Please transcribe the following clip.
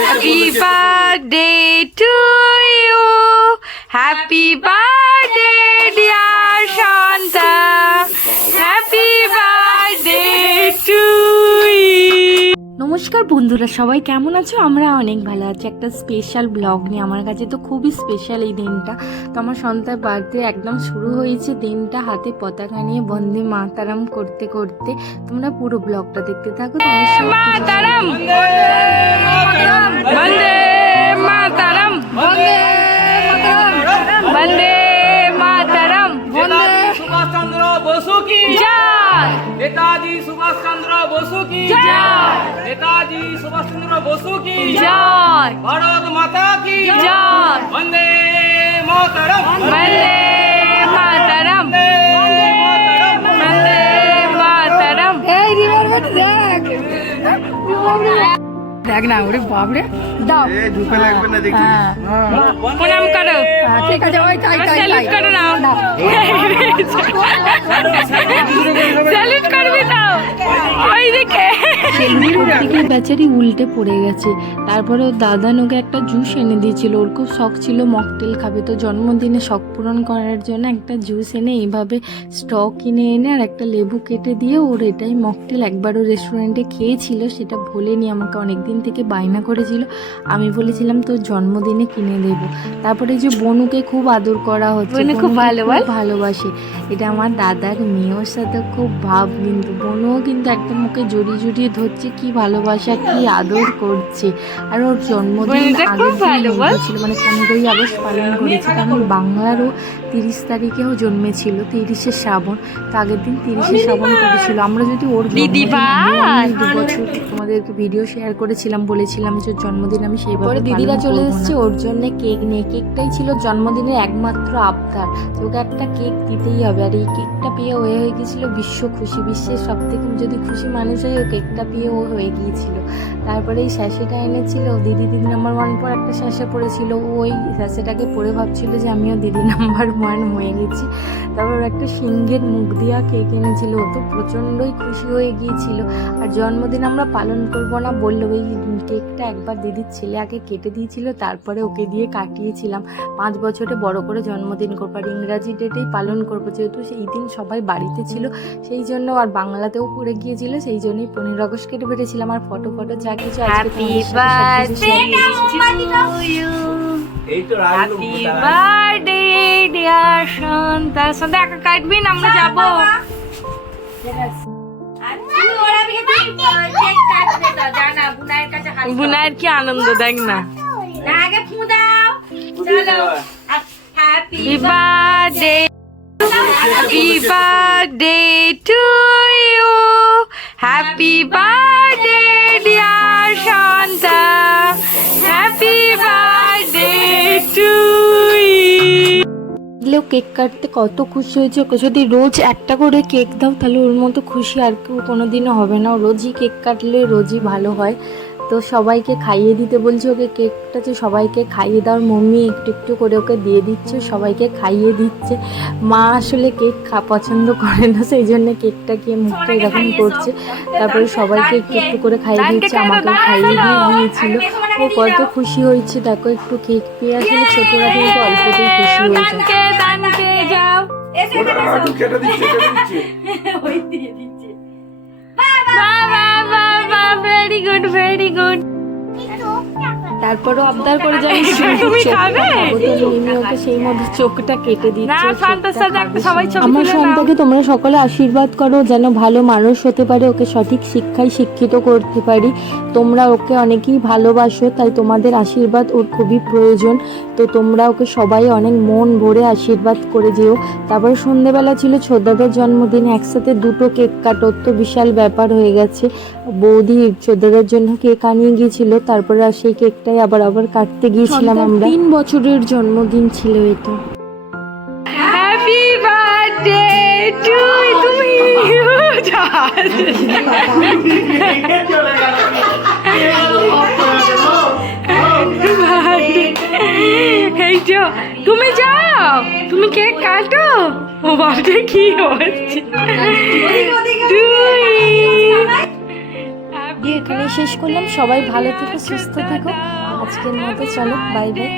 Happy birthday to you. Happy birthday dear Shanta. Happy birthday to you. নমস্কার বন্ধুরা, সবাই কেমন আছো? আমরা অনেক ভালো আছি। একটা স্পেশাল ব্লগ নিয়ে, আমার কাছে তো খুবই স্পেশাল এই দিনটা। তো আমার সন্তার বার্থডে একদম শুরু হয়েছে দিনটা হাতে পতাকা নিয়ে বন্দে মাতারাম করতে করতে। তোমরা পুরো ব্লগটা দেখতে থাকো। মাতারাম বন্দে মাতারাম বন্দে মাতারাম বন্দে মাতারাম বন্দে सुभाष चंद्र बोसु की জয়। नेताजी सुभाष चंद्र बोसु की जय। नेताजी सुभाष चंद्र बोसु की জয় भारत माता की जय। वंदे मातरम বন্দে মাতারাম वंदे मातरम বন্দে মাতারাম। এই রিমোট দেখ দেখ না, ওরে বাবরে দাও ধুপে লাগবে না দেখি। প্রণাম করো। ঠিক আছে, ওই তাই তাই স্যালুট করো না, স্যালুট করবি না ওই দেখে। বেচারি উল্টে পড়ে গেছে। তারপরে ওর দাদা ওকে একটা জুস এনে দিয়েছিল। ওর খুব শখ ছিল মকটেল খাবে, তো জন্মদিনে শখ পূরণ করার জন্য একটা জুস এনে এইভাবে স্টক কিনে এনে আর একটা লেবু কেটে দিয়ে ওর এটাই মকটেল। একবারও রেস্টুরেন্টে খেয়েছিল, সেটা ভোলেনি, আমাকে অনেকদিন থেকে বায়না করেছিল। আমি বলেছিলাম তোর জন্মদিনে কিনে দেবো। তারপরে যে বনুকে খুব আদর করা হচ্ছে, খুব ভালোবাসে। এটা আমার দাদার মেয়ে, ওর সাথে খুব ভাব, কিন্তু বনুও কিন্তু একদম ওকে জড়িয়ে জড়িয়ে ধরছে, কি ভালোবাসা, কি আদর করছে। আর ওর জন্মদিন আগের ছিল, মানে 15ই আগস্ট পালন করেছে, কারণ বাংলারও 30 তারিখেও জন্মেছিল, 30শে শ্রাবণ। তো আগের দিন 30শে শ্রাবণ করেছিল। আমরা যদি ওর দিদি 2 বছর তোমাদেরকে ভিডিও শেয়ার করেছিলাম, বলেছিলাম যে জন্মদিন আমি সেইভাবে। দিদিরা চলে এসেছে ওর জন্য কেক নিয়ে। কেকটাই ছিল জন্মদিনের একমাত্র আবদার, তো ওকে একটা কেক দিতেই হবে। আর এই কেকটা পেয়ে ও হয়ে গিয়েছিল বিশ্ব খুশি। বিশ্বের সব থেকে যদি খুশি মানুষ হয়, ও কেকটা পেয়ে ও হয়ে গিয়েছিল। তারপরে এই স্যাশেটা এনেছিল, দিদি নাম্বার 1 পর একটা স্যাশে পড়েছিল। ওই স্যাশেটাকে পরে ভাবছিল যে আমিও দিদি নাম্বার 1 হয়ে গেছি। তারপর একটা সিংহের মুখ দিয়া কেক এনেছিল, ও তো প্রচণ্ডই খুশি হয়ে গিয়েছিল। আর জন্মদিন আমরা পালন করবো না বললো, ওই কেকটা একবার দিদির ছেলে আগে কেটে দিয়েছিল, তারপরে ওকে দিয়ে কাটিয়েছিলাম। 5 বছরে বড় করে জন্মদিন করবো, আর ইংরাজি ডেটেই পালন করবো, যেহেতু সেই দিন সবাই বাড়িতে ছিল সেই জন্য। আর বাংলাতেও পড়ে গিয়েছিল, সেই জন্যই 15 আগস্ট কেটে ফেটেছিলাম। আর ফটো যা কিছু এই তো হ্যাপি বার্থডে ডিয়ার শোন। তার সাথে একা কাটবি না, আমরা যাবো। বুনায়ের কি আনন্দ দেখ না। Happy birthday, happy birthday to you, happy birthday dear Shanta, happy birthday to you. Cake কাটতে কত খুশি হয়েছে। ওকে যদি রোজ একটা করে কেক দাও, তাহলে ওর মতো খুশি আর কেউ কোনোদিনও হবে না। রোজই কেক কাটলে রোজই ভালো হয়। তো সবাইকে খাইয়ে দিতে বলছে ওকে, কেকটা যে সবাইকে খাইয়ে দাও। মম্মি একটু একটু করে ওকে দিয়ে দিচ্ছে, সবাইকে খাইয়ে দিচ্ছে। মা আসলে কেক পছন্দ করে না, সেই জন্য কেকটা গিয়ে মুখটা এরকম করছে। তারপরে সবাইকে একটু একটু করে খাইয়ে দিচ্ছে, আমাকে খাইয়ে দিয়ে দিয়েছিল। ও কত খুশি হয়েছে দেখো, একটু কেক পেয়ে আসলে ছোটরা কিন্তু অল্পতেই খুশি হয়েছে। Very good, very good. তারপরও আবদার করে জানিস তুমি খাবে, মিমি ওকে সেই মধ্যে চোখটা কেটে দিচ্ছে। আমার সন্তানকে তোমরা সকলে আশীর্বাদ করো যেন ভালো মানুষ হতে পারে, ওকে সঠিক শিক্ষায় শিক্ষিত করতে পারি। তোমরা ওকে অনেকেই ভালোবাসো, তাই তোমাদের আশীর্বাদ ওর খুবই প্রয়োজন। তো তোমরা ওকে সবাই অনেক মন ভরে আশীর্বাদ করে যেও। তারপর সন্ধ্যেবেলা ছিল ছোটদাদার জন্মদিন, একসাথে 2টো কেক কাটো, তো বিশাল ব্যাপার হয়ে গেছে। বৌদি ছোটদাদার জন্য কেক আনিয়ে গিয়েছিল, তারপরে আর সেই কেকটাই আবার কাটতে গিয়েছিলাম আমরা। 3 বছরের জন্মদিন ছিল এটা। হ্যাপি বার্থডে টু তুমি। তুমি যাও, তুমি কেক কাটো। ও বার্থডে কি হচ্ছে। দিয়ে এখানেই শেষ করলাম। সবাই ভালো থেকো, সুস্থ থেকো। আজকের মতো চলো, বাই বাই।